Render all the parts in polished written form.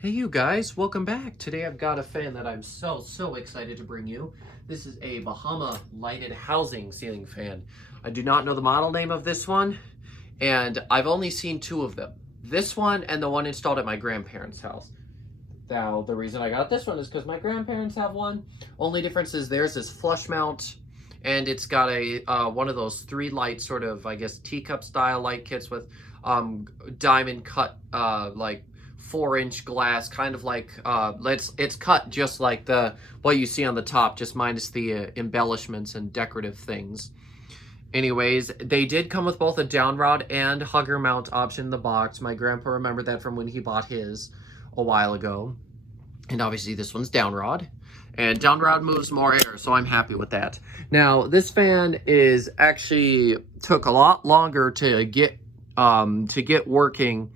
Hey you guys, welcome back. Today I've got a fan that I'm so excited to bring you. This is a Bahama lighted housing ceiling fan. I do not know the model name of this one, and I've only seen two of them. This one and the one installed at my grandparents' house. Now, the reason I got this one is because my grandparents have one. Only difference is theirs is flush mount, and it's got a one of those three light sort of, I guess, teacup style light kits with diamond cut like 4-inch glass, kind of like it's cut just like the what you see on the top, just minus the embellishments and decorative things. Anyways, they did come with both a down rod and hugger mount option in the box. My grandpa remembered that from when he bought his a while ago. And obviously this one's down rod. And down rod moves more air, so I'm happy with that. Now, this fan is actually took a lot longer to get working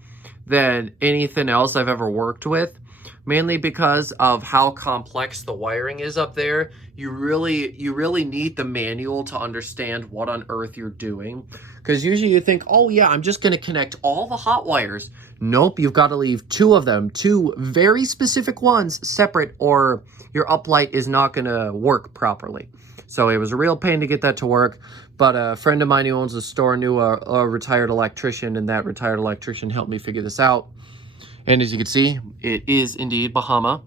than anything else I've ever worked with, mainly because of how complex the wiring is up there. You really need the manual to understand what on earth you're doing, because usually you think, oh yeah, I'm just going to connect all the hot wires. Nope, you've got to leave two of them, two very specific ones, separate, or your uplight is not going to work properly. So it was a real pain to get that to work, but a friend of mine who owns a store knew a retired electrician, and that retired electrician helped me figure this out. And as you can see, it is indeed Bahama.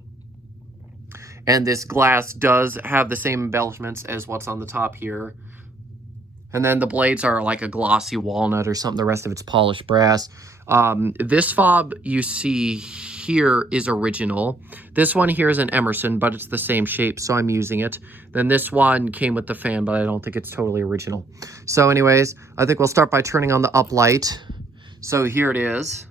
And this glass does have the same embellishments as what's on the top here. And then the blades are like a glossy walnut or something. The rest of it's polished brass. This fob you see here is original. This one here is an Emerson, but it's the same shape, so I'm using it. Then this one came with the fan, but I don't think it's totally original. So anyways, I think we'll start by turning on the uplight. So here it is.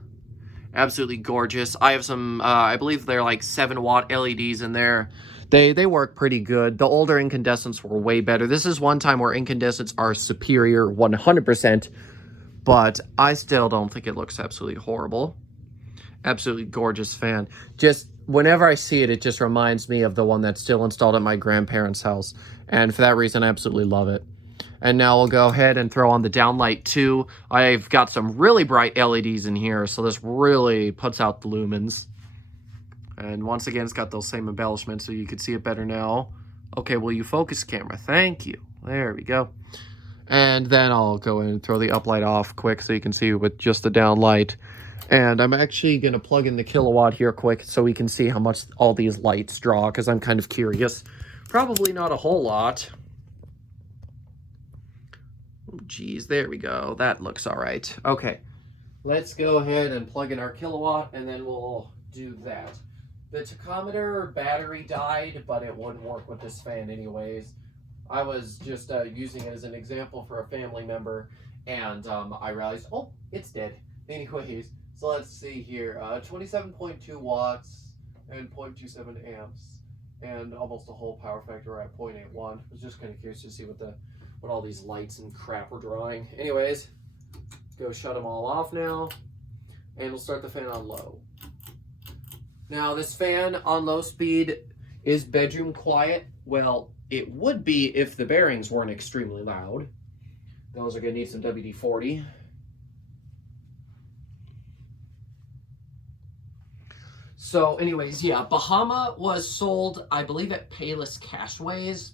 Absolutely gorgeous. I have some, I believe they're like 7-watt LEDs in there. They work pretty good. The older incandescents were way better. This is one time where incandescents are superior 100%, but I still don't think it looks absolutely horrible. Absolutely gorgeous fan. Just whenever I see it, it just reminds me of the one that's still installed at my grandparents' house. And for that reason, I absolutely love it. And now we'll go ahead and throw on the downlight too. I've got some really bright LEDs in here, so this really puts out the lumens. And once again, it's got those same embellishments, so you can see it better now. Okay, will you focus, camera? Thank you. There we go. And then I'll go in and throw the uplight off quick so you can see with just the downlight. And I'm actually going to plug in the kilowatt here quick so we can see how much all these lights draw, because I'm kind of curious. Probably not a whole lot. Oh, geez, there we go. That looks all right. Okay, let's go ahead and plug in our kilowatt, and then we'll do that. The tachometer battery died, but it wouldn't work with this fan anyways. I was just using it as an example for a family member, and I realized, oh, it's dead. Anyways, so let's see here. 27.2 watts and 0.27 amps, and almost a whole power factor at 0.81. I was just kind of curious to see what all these lights and crap were drawing. Anyways, go shut them all off now, and we'll start the fan on low. Now, this fan on low speed is bedroom quiet. Well, it would be if the bearings weren't extremely loud. Those are going to need some WD-40. So anyways, yeah, Bahama was sold, I believe, at Payless Cashways.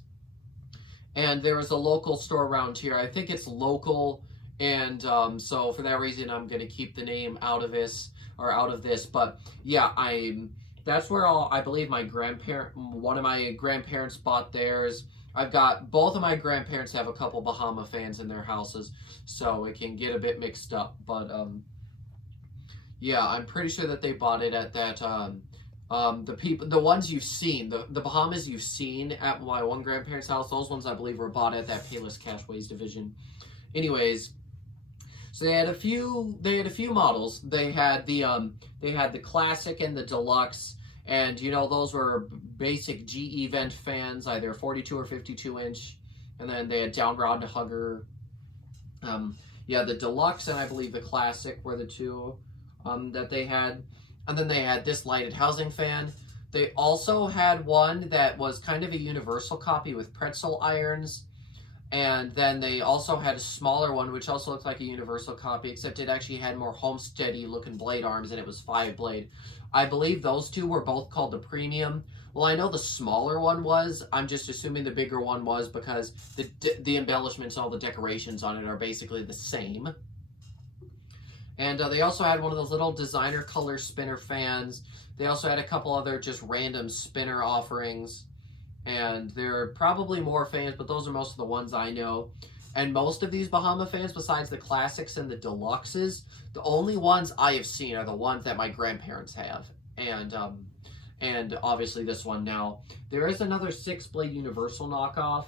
And there is a local store around here. I think it's local. And so for that reason, I'm going to keep the name out of this. But yeah, that's where I believe one of my grandparents bought theirs. I've got both of my grandparents have a couple Bahama fans in their houses, so it can get a bit mixed up. But yeah, I'm pretty sure that they bought it at that the ones you've seen, the Bahamas you've seen at my one grandparents' house, those ones I believe were bought at that Payless Cashways division. Anyways, so they had a few models. They had the classic and the deluxe, and you know, those were basic GE vent fans, either 42 or 52 inch, and then they had down rod and hugger. Yeah, the deluxe and I believe the classic were the two that they had. And then they had this lighted housing fan. They also had one that was kind of a universal copy with pretzel irons. And then they also had a smaller one, which also looked like a universal copy, except it actually had more homesteady looking blade arms, and it was 5-blade. I believe those two were both called the premium. Well, I know the smaller one was. I'm just assuming the bigger one was because the embellishments, all the decorations on it are basically the same. And they also had one of those little designer color spinner fans. They also had a couple other just random spinner offerings. And there are probably more fans, but those are most of the ones I know. And most of these Bahama fans, besides the classics and the deluxes, the only ones I have seen are the ones that my grandparents have. And obviously this one now. There is another 6-blade universal knockoff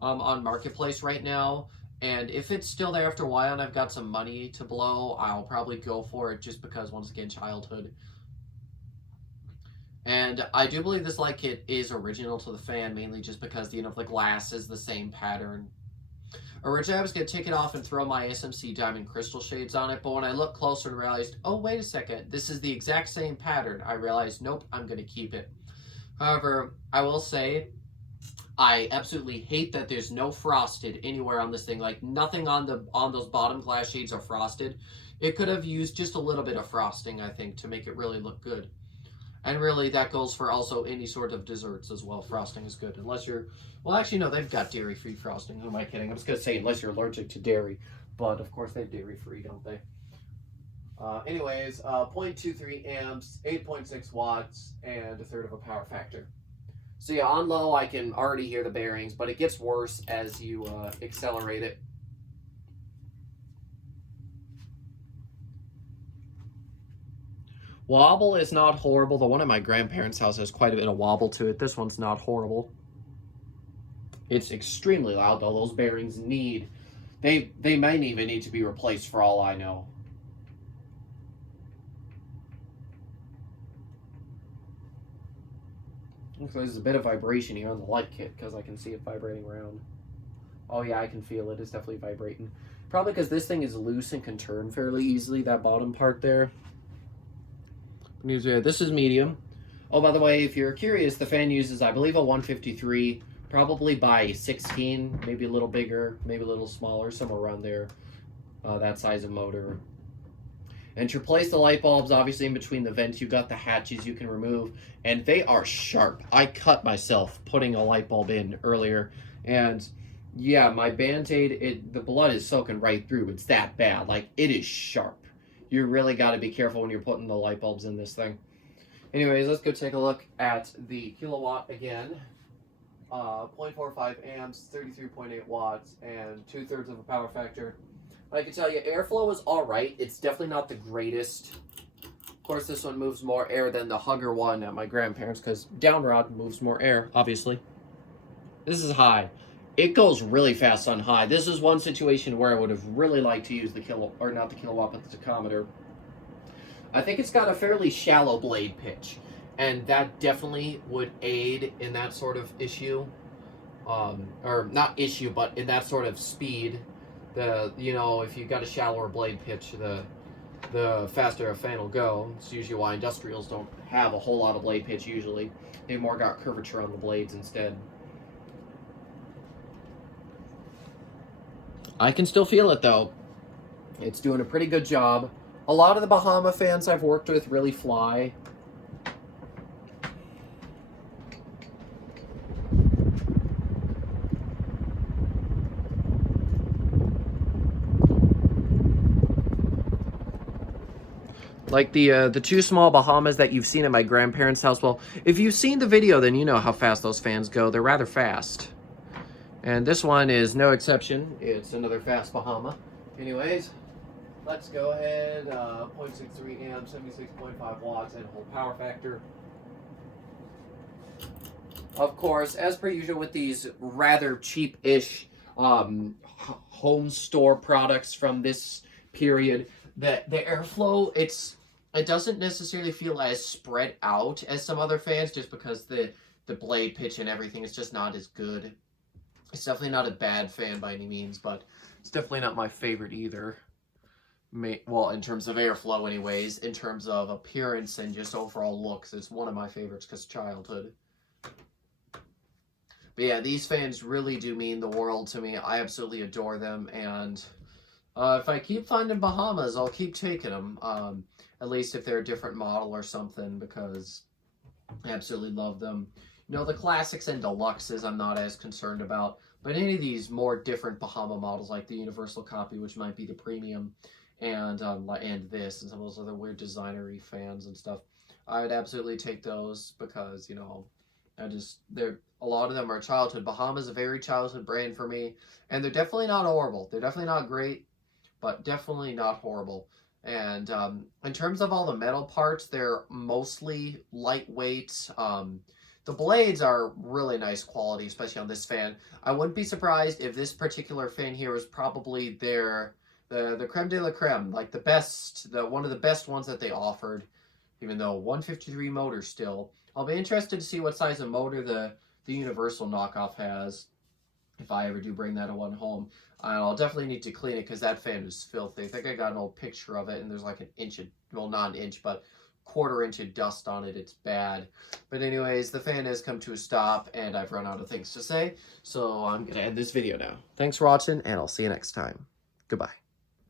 on Marketplace right now. And if it's still there after a while and I've got some money to blow, I'll probably go for it just because, once again, childhood. And I do believe this light kit is original to the fan, mainly just because, the glass is the same pattern. Originally, I was going to take it off and throw my SMC diamond crystal shades on it, but when I looked closer and realized, oh, wait a second, this is the exact same pattern, I realized, nope, I'm going to keep it. However, I will say, I absolutely hate that there's no frosted anywhere on this thing. Like, nothing on those bottom glass shades are frosted. It could have used just a little bit of frosting, I think, to make it really look good. And really, that goes for also any sort of desserts as well. Frosting is good, unless you're... Well, actually, no, they've got dairy-free frosting. Who am I kidding? I was going to say, unless you're allergic to dairy. But, of course, they're dairy-free, don't they? Anyways, 0.23 amps, 8.6 watts, and 1/3 of a power factor. So yeah, on low, I can already hear the bearings, but it gets worse as you accelerate it. Wobble is not horrible. The one at my grandparents' house has quite a bit of wobble to it. This one's not horrible. It's extremely loud, though. Those bearings need... They might even need to be replaced for all I know. Looks like there's a bit of vibration here on the light kit because I can see it vibrating around. Oh yeah, I can feel it. It's definitely vibrating. Probably because this thing is loose and can turn fairly easily, that bottom part there. This is medium. Oh, by the way, if you're curious, the fan uses, I believe, a 153, probably by 16, maybe a little bigger, maybe a little smaller, somewhere around there. That size of motor. And to replace the light bulbs, obviously in between the vents, you got the hatches you can remove, and they are sharp. I cut myself putting a light bulb in earlier, and yeah, my Band-Aid, the blood is soaking right through. It's that bad. Like, it is sharp. You really got to be careful when you're putting the light bulbs in this thing. Anyways, let's go take a look at the kilowatt again. 0.45 amps, 33.8 watts, and 2/3 of a power factor. I can tell you, airflow is alright. It's definitely not the greatest. Of course, this one moves more air than the Hugger one at my grandparents, because downrod moves more air, obviously. This is high. It goes really fast on high. This is one situation where I would have really liked to use the not the kilowatt, but the tachometer. I think it's got a fairly shallow blade pitch, and that definitely would aid in that sort of issue. Or not issue, but in that sort of speed. If you've got a shallower blade pitch, the faster a fan will go. It's usually why industrials don't have a whole lot of blade pitch usually. They've more got curvature on the blades instead. I can still feel it though. It's doing a pretty good job. A lot of the Bahama fans I've worked with really fly. Like the two small Bahamas that you've seen at my grandparents' house. Well, if you've seen the video, then you know how fast those fans go. They're rather fast. And this one is no exception. It's another fast Bahama. Anyways, let's go ahead. 0.63 amps, 76.5 watts, and whole power factor. Of course, as per usual with these rather cheap-ish home store products from this period, the airflow, it doesn't necessarily feel as spread out as some other fans, just because the blade pitch and everything is just not as good. It's definitely not a bad fan by any means, but it's definitely not my favorite either. Well, in terms of airflow anyways, in terms of appearance and just overall looks, it's one of my favorites because childhood. But yeah, these fans really do mean the world to me. I absolutely adore them, and if I keep finding Bahamas, I'll keep taking them. At least if they're a different model or something, because I absolutely love them. You know, the classics and deluxes I'm not as concerned about, but any of these more different Bahama models, like the universal copy, which might be the premium, and this, and some of those other weird designery fans and stuff, I would absolutely take those because, you know, they're, a lot of them are childhood. Bahama's a very childhood brand for me, and they're definitely not horrible. They're definitely not great, but definitely not horrible. And in terms of all the metal parts, they're mostly lightweight. The blades are really nice quality, especially on this fan. I wouldn't be surprised if this particular fan here is probably the creme de la creme, like the best, one of the best ones that they offered, even though 153 motor still. I'll be interested to see what size of motor the Universal knockoff has, if I ever do bring that one home. I'll definitely need to clean it because that fan is filthy. I think I got an old picture of it, and there's like an inch of, well, not an inch, but quarter-inch of dust on it. It's bad. But anyways, the fan has come to a stop, and I've run out of things to say, so I'm going to end this video now. Thanks for watching, and I'll see you next time. Goodbye.